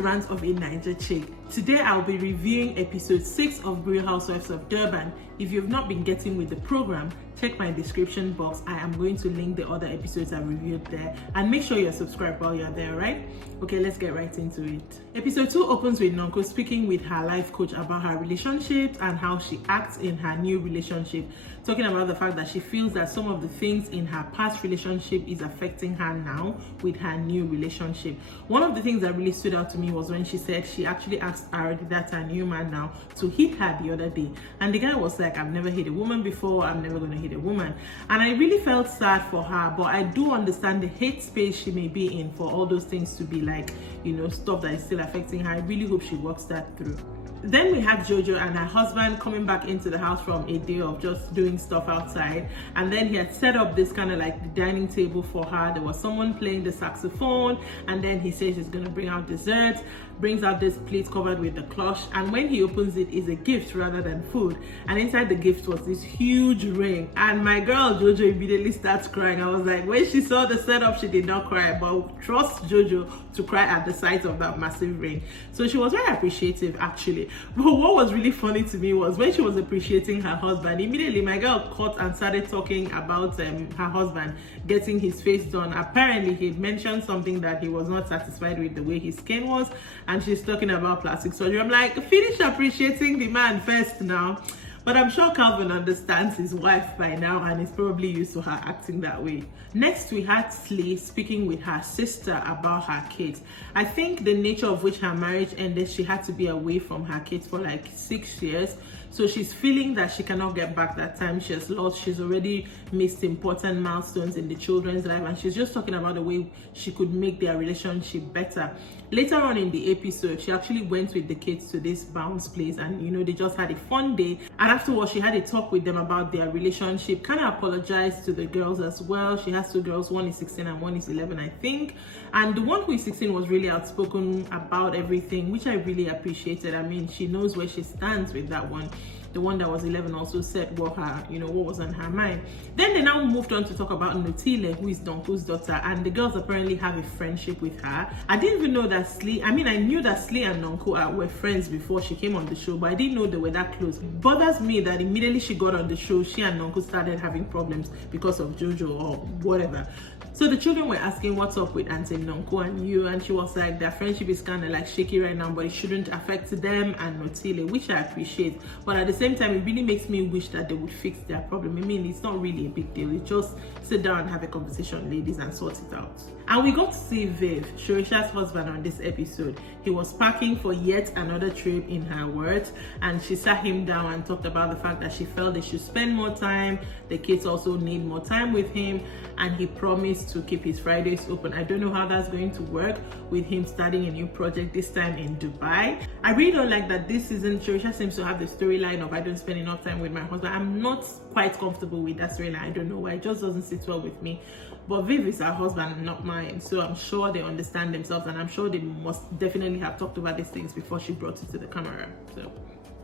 to Rants of a Naija Chic. Today I'll be reviewing episode 6 of Real Housewives of Durban. If you've not been getting with the program, check my description box. I am going to link the other episodes I reviewed there, and make sure you're subscribed while you're there, right? Okay, let's get right into it. Episode 2 opens with Nonko speaking with her life coach about her relationships and how she acts in her new relationship, talking about the fact that she feels that some of the things in her past relationship is affecting her now with her new relationship. One of the things that really stood out to me was when she said she actually asked already that her new man now to hit her the other day, and the guy was like, I've never hit a woman before, I'm never going to hit a woman. And I really felt sad for her, but I do understand the hate space she may be in for all those things to be like, you know, stuff that is still affecting her. I really hope she works that through. Then we had Jojo and her husband coming back into the house from a day of just doing stuff outside, and then he had set up this kind of like the dining table for her. There was someone playing the saxophone, and then he says he's gonna bring out desserts, brings out this plate covered with the cloche, and when he opens it, is a gift rather than food, and inside the gift was this huge ring. And my girl Jojo immediately starts crying. I was like, when she saw the setup, she did not cry, but trust Jojo to cry at the sight of that massive ring. So she was very appreciative actually. But what was really funny to me was when she was appreciating her husband, immediately my girl caught and started talking about her husband getting his face done. Apparently he had mentioned something that he was not satisfied with the way his skin was, and she's talking about plastic surgery. I'm like, finish appreciating the man first now. But I'm sure Calvin understands his wife by now and is probably used to her acting that way. Next, we had Slee speaking with her sister about her kids. I think the nature of which her marriage ended, she had to be away from her kids for like 6 years. So she's feeling that she cannot get back that time she has lost. She's already missed important milestones in the children's life, and she's just talking about the way she could make their relationship better. Later on in the episode, she actually went with the kids to this bounce place, and you know, they just had a fun day. And afterwards, she had a talk with them about their relationship, kind of apologized to the girls as well. She has 2 girls, one is 16 and one is 11, I think. And the one who is 16 was really outspoken about everything, which I really appreciated. I mean, she knows where she stands with that one. The one that was 11 also said what was on her mind. Then they now moved on to talk about Notile, who is Donko's daughter, and the girls apparently have a friendship with her. I didn't even know that Slee, I knew that Slee and Nonko were friends before she came on the show, but I didn't know they were that close. It bothers me that immediately she got on the show, she and Nonko started having problems because of Jojo or whatever. So the children were asking what's up with Auntie Nonko and you, and she was like, their friendship is kind of like shaky right now, but it shouldn't affect them and Notile, which I appreciate. But at the same time, it really makes me wish that they would fix their problem. I mean, it's not really a big deal. It's just sit down and have a conversation, ladies, and sort it out. And we got to see Viv, Shorisha's husband, on this episode. He was packing for yet another trip, in her words, and she sat him down and talked about the fact that she felt they should spend more time. The kids also need more time with him, and he promised to keep his Fridays open. I don't know how that's going to work with him starting a new project, this time in Dubai. I really don't like that this season Shorisha seems to have the storyline of I don't spend enough time with my husband. I'm not quite comfortable with that storyline. I don't know why, it just doesn't sit well with me. But Viv is her husband, not mine, so I'm sure they understand themselves, and I'm sure they must definitely have talked about these things before she brought it to the camera. So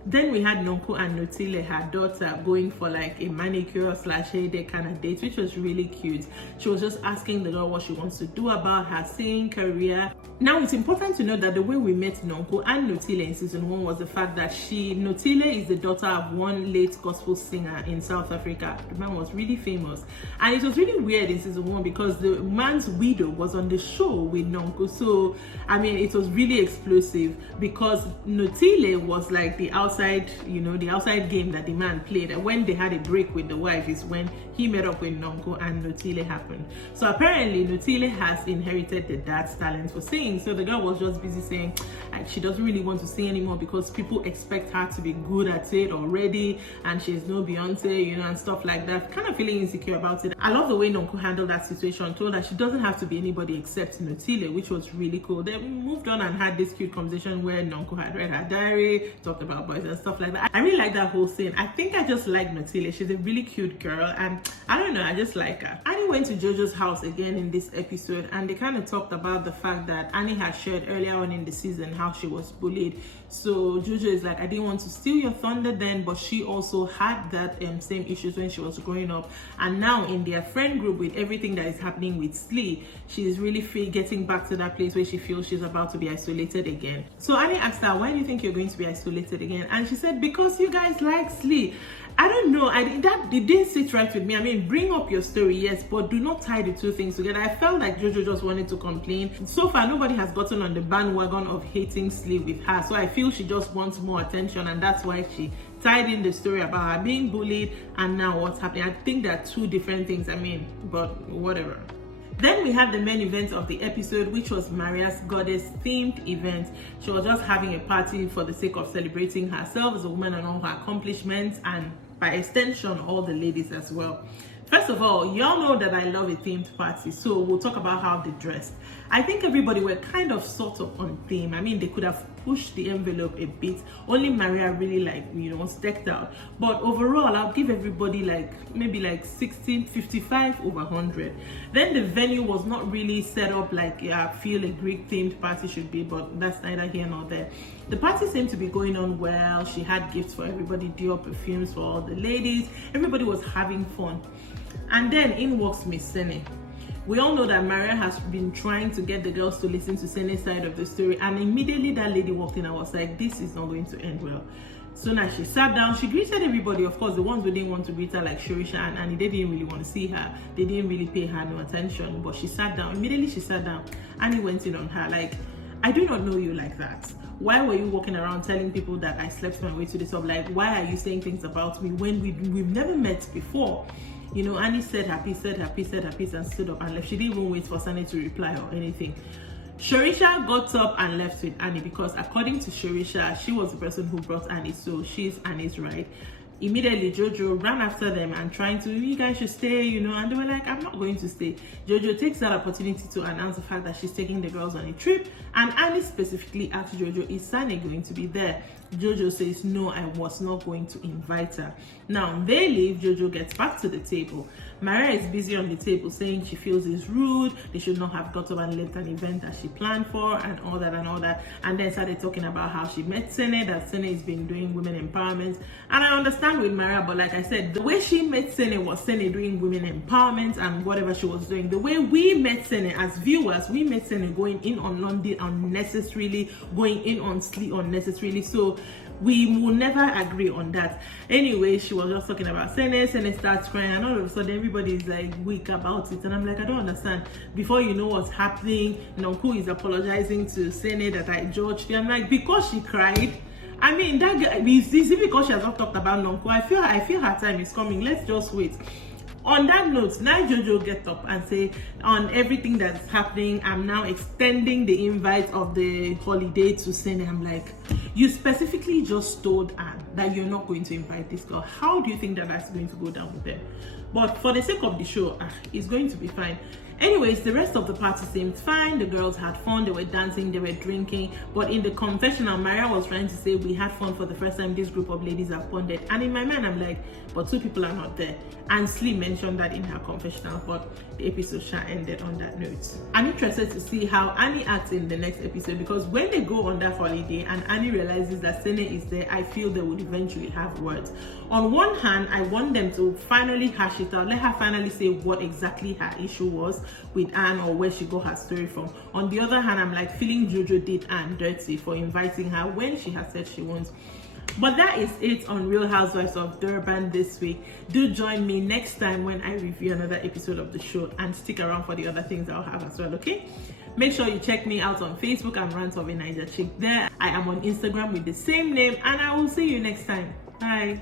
then we had Nonko and Notile, her daughter, going for like a manicure / hair day kind of date, which was really cute. She was just asking the girl what she wants to do about her singing career. Now, it's important to note that the way we met Nonko and Notile in season 1 was the fact that Notile is the daughter of one late gospel singer in South Africa. The man was really famous, and it was really weird in season 1 because the man's widow was on the show with Nonko. So I mean, it was really explosive because Notile was like the outside game that the man played, and when they had a break with the wife is when he met up with Nonko and Notile happened. So apparently Notile has inherited the dad's talent for singing, so the girl was just busy saying like she doesn't really want to sing anymore because people expect her to be good at it already, and she's no Beyonce, and stuff like that, kind of feeling insecure about it. I love the way Nonko handled that situation, told her she doesn't have to be anybody except Notile, which was really cool. Then we moved on and had this cute conversation where Nonko had read her diary, talked about boys and stuff like that. I really like that whole scene. I think I just like Notile. She's a really cute girl, and I don't know, I just like her. Annie went to Jojo's house again in this episode, and they kind of talked about the fact that Annie had shared earlier on in the season how she was bullied. So Jojo is like, I didn't want to steal your thunder then, but she also had that same issues when she was growing up. And now in their friend group, with everything that is happening with Slee, she is really getting back to that place where she feels she's about to be isolated again. So Annie asked her, why do you think you're going to be isolated again? And she said, because you guys like Slee. I don't know, it didn't sit right with me. I mean, bring up your story, yes, but do not tie the two things together. I felt like Jojo just wanted to complain. So far, nobody has gotten on the bandwagon of hating Slee with her, so I feel she just wants more attention, and that's why she tied in the story about her being bullied and now what's happening. I think they're two different things, I mean, but whatever. Then we had the main event of the episode, which was Maria's goddess themed event. She was just having a party for the sake of celebrating herself as a woman and all her accomplishments, and by extension all the ladies as well. First of all, y'all know that I love a themed party, so we'll talk about how they dressed. I think everybody were kind of sort of on theme. I mean, they could have pushed the envelope a bit. Only Maria really was decked out. But overall, I'll give everybody maybe 55 over 100. Then the venue was not really set up like I feel a Greek themed party should be, but that's neither here nor there. The party seemed to be going on well. She had gifts for everybody, Dior perfumes for all the ladies. Everybody was having fun. And then in walks Miss Sane. We all know that Maria has been trying to get the girls to listen to Sane's side of the story, and immediately that lady walked in and was like, this is not going to end well. Soon as she sat down, she greeted everybody. Of course, the ones who didn't want to greet her, like Shorisha and Annie, they didn't really want to see her. They didn't really pay her no attention, but she sat down. Immediately she sat down, Annie went in on her like, I do not know you like that. Why were you walking around telling people that I slept my way to the top? Like, why are you saying things about me when we've never met before? You know, Annie said her piece, and stood up and left. She didn't even wait for Sane to reply or anything. Shorisha got up and left with Annie because according to Shorisha, she was the person who brought Annie, so she's Annie's right. Immediately Jojo ran after them and trying to, you guys should stay, and they were like, I'm not going to stay. Jojo takes that opportunity to announce the fact that she's taking the girls on a trip, and Annie specifically asked Jojo, is Sane going to be there? Jojo says, no, I was not going to invite her. Now they leave. Jojo gets back to the table. Maria is busy on the table saying she feels it's rude, they should not have got up and left an event that she planned for, and all that, and then started talking about how she met Sane, that Sane has been doing women empowerment. And I understand with Maria, but like I said, the way she met Sane was Sane doing women empowerment and whatever she was doing. The way we met Sane as viewers, we met Sane going in on London unnecessarily, going in on Slee unnecessarily, so we will never agree on that. Anyway, she was just talking about Sane starts crying, and all of a sudden everybody is like weak about it, and I'm like, I don't understand. Before you know what's happening, Nonku is apologizing to Sane that I judged her. I'm like, because she cried? I mean, that girl, is it because she has not talked about Nonku? I feel her time is coming. Let's just wait. On that note, now Jojo get up and say, on everything that's happening, I'm now extending the invite of the holiday to Sane. I'm like, you specifically just told Anne that you're not going to invite this girl. How do you think that that's going to go down with them? But for the sake of the show, it's going to be fine. Anyways, the rest of the party seemed fine. The girls had fun, they were dancing, they were drinking. But in the confessional, Maria was trying to say, we had fun for the first time this group of ladies have bonded. And in my mind, I'm like, but two people are not there. And Slee mentioned that in her confessional, but the episode ended on that note. I'm interested to see how Annie acts in the next episode, because when they go on that holiday and Annie realizes that Sane is there, I feel they would eventually have words. On one hand, I want them to finally hash it out, let her finally say what exactly her issue was with Anne or where she got her story from. On the other hand, I'm like feeling Jojo did Anne dirty for inviting her when she has said she won't. But that is it on Real Housewives of Durban this week. Do join me next time when I review another episode of the show, and stick around for the other things I'll have as well, okay? Make sure you check me out on Facebook. I'm Rants of a Naija Chic there. I am on Instagram with the same name, and I will see you next time. Bye.